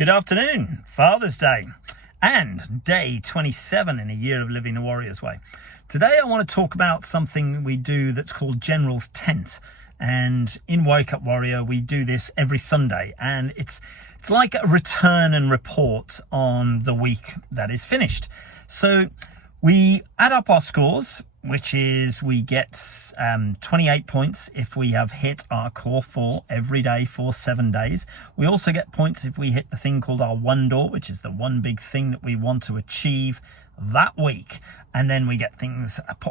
Good afternoon, Father's Day, and day 27 in a year of living the Warrior's Way. Today I want to talk about something we do that's called General's Tent. And in Wake Up Warrior, we do this every Sunday, and it's like a return and report on the week that is finished. So we add up our scores, which is we get 28 points if we have hit our core 4 every day for 7 days. We also get points if we hit the thing called our one door, which is the one big thing that we want to achieve that week. And then we get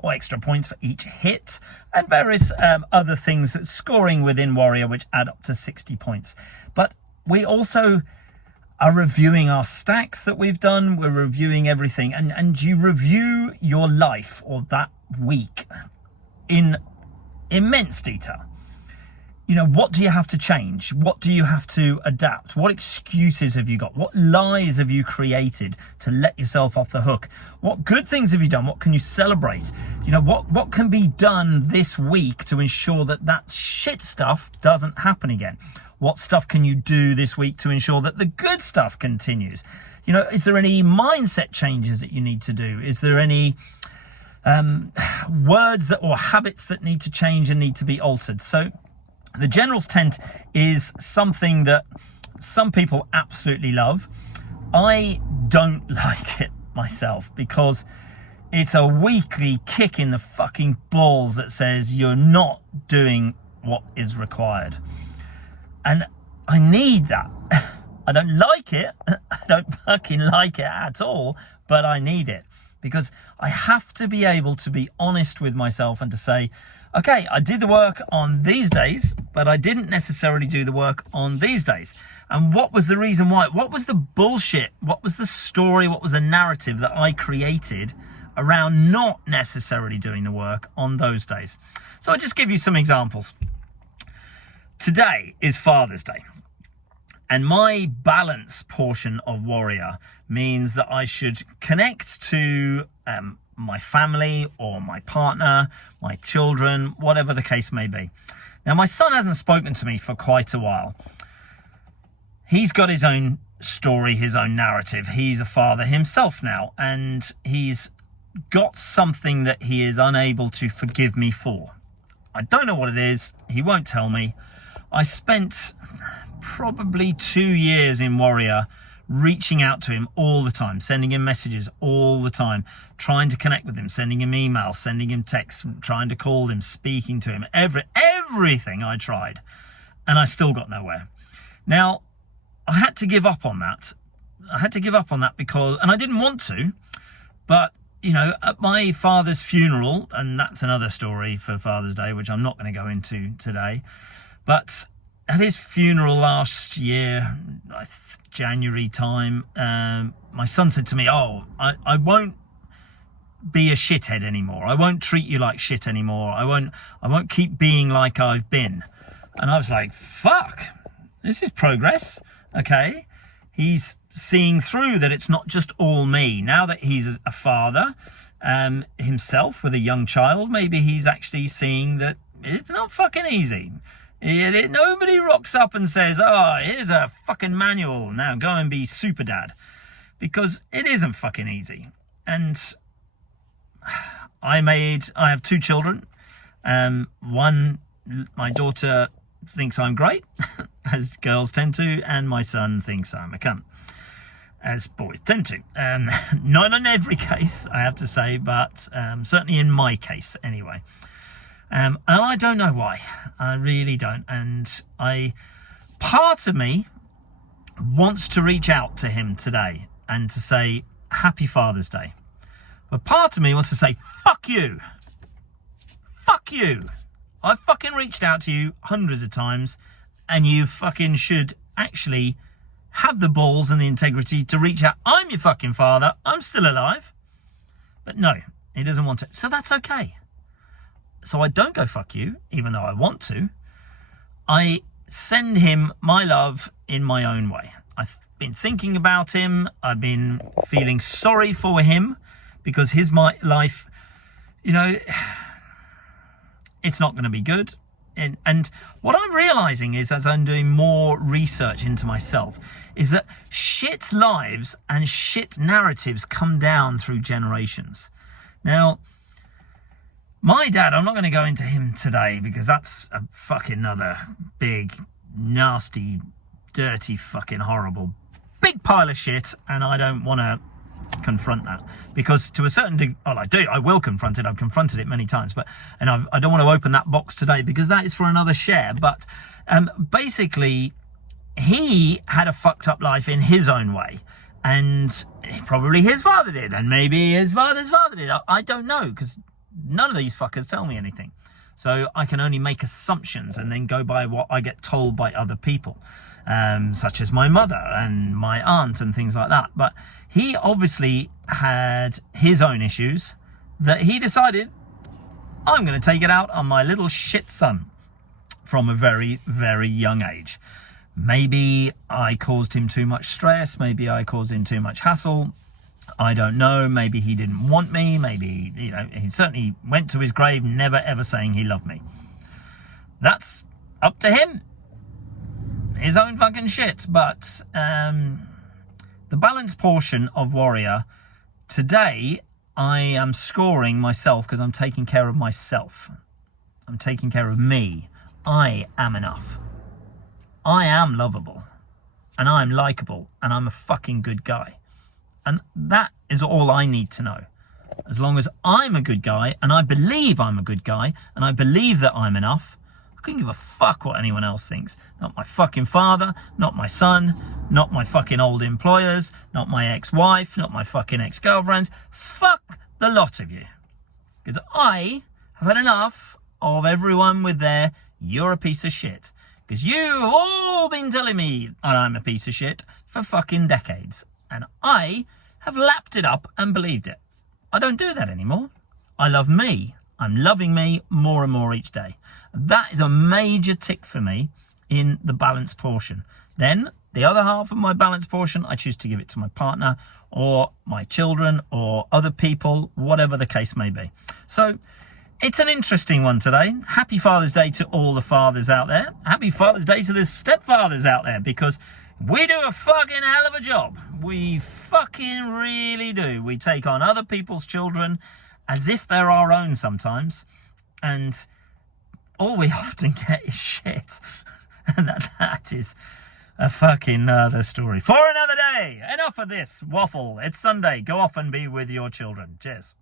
extra points for each hit and various other things that's scoring within Warrior, which add up to 60 points. But we also are reviewing our stacks that we've done. We're reviewing everything, and you review your life or that week in immense detail. You know, what do you have to change? What do you have to adapt? What excuses have you got? What lies have you created to let yourself off the hook? What good things have you done? What can you celebrate? You know, what can be done this week to ensure that that shit stuff doesn't happen again? What stuff can you do this week to ensure that the good stuff continues? You know, is there any mindset changes that you need to do? Is there any words or habits that need to change and need to be altered? So the General's Tent is something that some people absolutely love. I don't like it myself because it's a weekly kick in the fucking balls that says you're not doing what is required. And I need that. I don't like it. I don't fucking like it at all, but I need it because I have to be able to be honest with myself and to say, okay, I did the work on these days, but I didn't necessarily do the work on these days. And what was the reason why? What was the bullshit? What was the story? What was the narrative that I created around not necessarily doing the work on those days? So I'll just give you some examples. Today is Father's Day, and my balance portion of Warrior means that I should connect to my family or my partner, my children, whatever the case may be. Now, my son hasn't spoken to me for quite a while. He's got his own story, his own narrative. He's a father himself now, and he's got something that he is unable to forgive me for. I don't know what it is. He won't tell me. I spent probably 2 years in Warrior reaching out to him all the time, sending him messages all the time, trying to connect with him, sending him emails, sending him texts, trying to call him, speaking to him, everything I tried, and I still got nowhere. Now, I had to give up on that. Because, and I didn't want to, but you know, at my father's funeral, and that's another story for Father's Day, which I'm not going to go into today, but at his funeral last year, January time, my son said to me, I won't be a shithead anymore. I won't treat you like shit anymore. I won't keep being like I've been. And I was like, fuck, this is progress. Okay. He's seeing through that it's not just all me. Now that he's a father himself with a young child, maybe he's actually seeing that it's not fucking easy. Nobody rocks up and says, oh, here's a fucking manual, now go and be super dad, because it isn't fucking easy. And I have 2 children. One, my daughter thinks I'm great, as girls tend to, and my son thinks I'm a cunt, as boys tend to. Not in every case, I have to say, but certainly in my case anyway. And I don't know why. I really don't. And part of me wants to reach out to him today and to say, Happy Father's Day. But part of me wants to say, fuck you. Fuck you. I fucking reached out to you hundreds of times, and you fucking should actually have the balls and the integrity to reach out. I'm your fucking father. I'm still alive. But no, he doesn't want it. So that's okay. So I don't go fuck you, even though I want to. I send him my love in my own way. I've been thinking about him. I've been feeling sorry for him because his life, you know, it's not going to be good. And what I'm realizing is, as I'm doing more research into myself, is that shit lives and shit narratives come down through generations. Now, my dad, I'm not going to go into him today because that's a fucking another big, nasty, dirty, fucking horrible, big pile of shit, and I don't want to confront that, because to a certain degree, I will confront it. I've confronted it many times, I don't want to open that box today because that is for another share. But basically, he had a fucked up life in his own way, and probably his father did, and maybe his father's father did. I don't know, because none of these fuckers tell me anything, so I can only make assumptions and then go by what I get told by other people, such as my mother and my aunt and things like that. But he obviously had his own issues that he decided, I'm going to take it out on my little shit son from a very, very young age. Maybe I caused him too much stress. Maybe I caused him too much hassle. I don't know. Maybe he didn't want me. Maybe, he certainly went to his grave never ever saying he loved me. That's up to him. His own fucking shit. But the balance portion of Warrior, today I am scoring myself because I'm taking care of myself. I'm taking care of me. I am enough. I am lovable. And I'm likable. And I'm a fucking good guy. And that is all I need to know. As long as I'm a good guy, and I believe I'm a good guy, and I believe that I'm enough, I couldn't give a fuck what anyone else thinks. Not my fucking father, not my son, not my fucking old employers, not my ex-wife, not my fucking ex-girlfriends. Fuck the lot of you. Because I have had enough of everyone with their, you're a piece of shit. Because you've all been telling me I'm a piece of shit for fucking decades. And I have lapped it up and believed it. I don't do that anymore. I love me. I'm loving me more and more each day. That is a major tick for me in the balance portion. Then the other half of my balance portion, I choose to give it to my partner or my children or other people, whatever the case may be. So it's an interesting one today. Happy Father's Day to all the fathers out there. Happy Father's Day to the stepfathers out there, because we do a fucking hell of a job. We fucking really do. We take on other people's children as if they're our own sometimes, and all we often get is shit. And that is a fucking other story for another day. Enough of this waffle. It's Sunday. Go off and be with your children. Cheers.